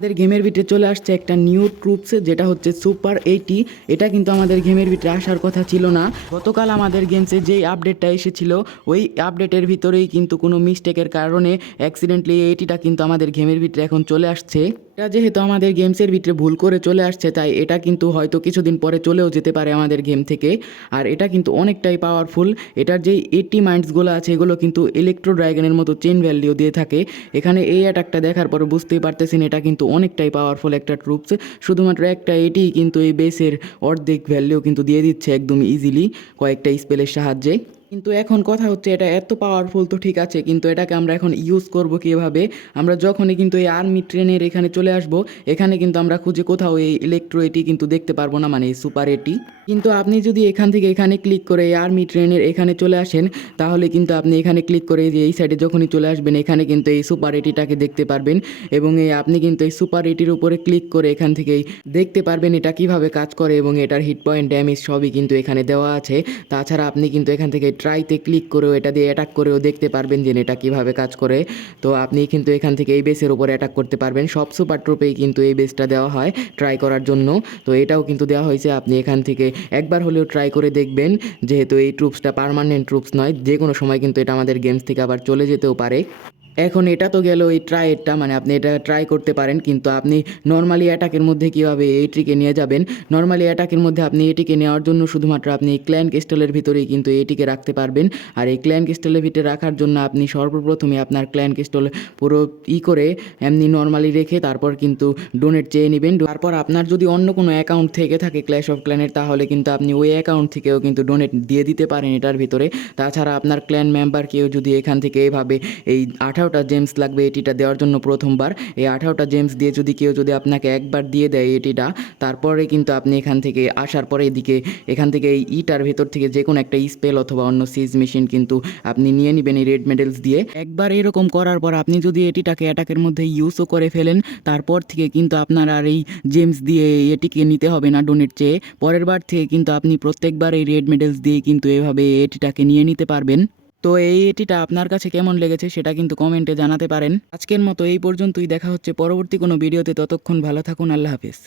আমাদের গেমের ভিতরে চলে আসছে একটা নিউ ট্রুপস যেটা হচ্ছে সুপার এইটি এটা কিন্তু আমাদের গেমের ভিতরে আসার কথা ছিল না। গতকাল আমাদের গেমসে যেই আপডেটটা এসেছিল, ওই আপডেটের ভিতরেই কিন্তু কোনো মিস্টেকের কারণে অ্যাক্সিডেন্টলি এইটিটা কিন্তু আমাদের গেমের ভিতরে এখন চলে আসছে। এটা যেহেতু আমাদের গেমসের ভিতরে ভুল করে চলে আসছে, তাই এটা কিন্তু হয়তো কিছুদিন পরে চলেও যেতে পারে আমাদের গেম থেকে। আর এটা কিন্তু অনেকটাই পাওয়ারফুল এটার যে এইটি মাইন্ডসগুলো আছে, এগুলো কিন্তু ইলেকট্রো ড্রাগনের মতো চেন ভ্যালিউ দিয়ে থাকে। এখানে এই অ্যাটাকটা দেখার পরে বুঝতেই পারতেছেন এটা কিন্তু অনেকটাই পাওয়ারফুল একটা ট্রুপস শুধুমাত্র একটা এটি কিন্তু এই বেসের অর্ধেক ভ্যালিউ কিন্তু দিয়ে দিচ্ছে একদম ইজিলি কয়েকটা স্পেলের সাহায্যে। কিন্তু এখন কথা হচ্ছে এটা এত পাওয়ারফুল তো ঠিক আছে, কিন্তু এটাকে আমরা এখন ইউজ করব কীভাবে? আমরা যখনই কিন্তু এই আর্মি ট্রেনের এখানে চলে আসব, এখানে কিন্তু আমরা খুঁজে কোথাও এই ইলেকট্রো এটি কিন্তু দেখতে পারব না মানে এই সুপার এটি। কিন্তু আপনি যদি এখান থেকে এখানে ক্লিক করে এই আর্মি ট্রেনের এখানে চলে আসেন, তাহলে কিন্তু আপনি এখানে ক্লিক করে যে এই সাইডে যখনই চলে আসবেন, এখানে কিন্তু এই সুপার এটিটাকে দেখতে পারবেন। এবং এই আপনি কিন্তু এই সুপার এটির উপরে ক্লিক করে এখান থেকেই দেখতে পারবেন এটা কীভাবে কাজ করে এবং এটার হিট পয়েন্ট ড্যামেজ সবই কিন্তু এখানে দেওয়া আছে। তাছাড়া আপনি কিন্তু এখান থেকে ট্রাইতে ক্লিক করেও এটা দিয়ে অ্যাটাক করেও দেখতে পারবেন যে এটা কীভাবে কাজ করে। তো আপনি কিন্তু এখান থেকে এই বেসের উপরে অ্যাটাক করতে পারবেন। সব সুপার ট্রুপেই কিন্তু এই বেসটা দেওয়া হয় ট্রাই করার জন্য। তো এটাও কিন্তু দেওয়া হয়েছে। আপনি এখান থেকে একবার হলেও ট্রাই করে দেখবেন। যেহেতু এই ট্রুপসটা পারমানেন্ট ট্রুপস নয় যে কোনো সময় কিন্তু এটা আমাদের গেমস থেকে আবার চলে যেতেও পারে। এখন এটা তো গেল এই ট্রাইয়েরটা মানে আপনি এটা ট্রাই করতে পারেন, কিন্তু আপনি নর্মালি অ্যাটাকের মধ্যে কীভাবে এইটিকে নিয়ে যাবেন? নর্মালি অ্যাটাকের মধ্যে আপনি এটিকে নেওয়ার জন্য শুধুমাত্র আপনি এই ক্ল্যান ক্রিস্টালের ভিতরেই কিন্তু এটিকে রাখতে পারবেন। আর এই ক্ল্যান ক্রিস্টালের ভিতরে রাখার জন্য আপনি সর্বপ্রথমে আপনার ক্ল্যান ক্রিস্টাল পুরো ই করে এমনি নর্মালি রেখে তারপর কিন্তু ডোনেট চেয়ে নেবেন। তারপর আপনার যদি অন্য কোনো অ্যাকাউন্ট থেকে থাকে ক্ল্যাশ অফ ক্ল্যানের তাহলে কিন্তু আপনি ওই অ্যাকাউন্ট থেকেও কিন্তু ডোনেট দিয়ে দিতে পারেন এটার ভিতরে। তাছাড়া আপনার ক্ল্যান মেম্বার কেউ যদি এখান থেকে এভাবে এই আঠারোটা জেমস লাগবে এটিটা দেওয়ার জন্য প্রথমবার। এই আঠারোটা জেমস দিয়ে যদি কেউ যদি আপনাকে একবার দিয়ে দেয় এটিটা, তারপরে কিন্তু আপনি এখান থেকে আসার পরে এদিকে, এখান থেকে এই ইটার ভেতর থেকে যে কোনো একটা স্পেল অথবা অন্য সিজ মেশিন কিন্তু আপনি নিয়ে নেবেন এই রেড মেডেলস দিয়ে। একবার এরকম করার পর আপনি যদি এটিটাকে অ্যাটাকের মধ্যে ইউজও করে ফেলেন, তারপর থেকে কিন্তু আপনার আর এই জেমস দিয়ে এটিকে নিতে হবে না ডোনেট চেয়ে। পরের বার থেকে কিন্তু আপনি প্রত্যেকবার এই রেড মেডেলস দিয়ে কিন্তু এভাবে এটিটাকে নিয়ে নিতে পারবেন। তো এই এটিটা আপনার কাছে কেমন লেগেছে সেটা কিন্তু কমেন্টে জানাতে পারেন। আজকের মতো এই পর্যন্তই। দেখা হচ্ছে পরবর্তী কোনো ভিডিওতে। ততক্ষণ ভালো থাকুন। আল্লাহ হাফিজ।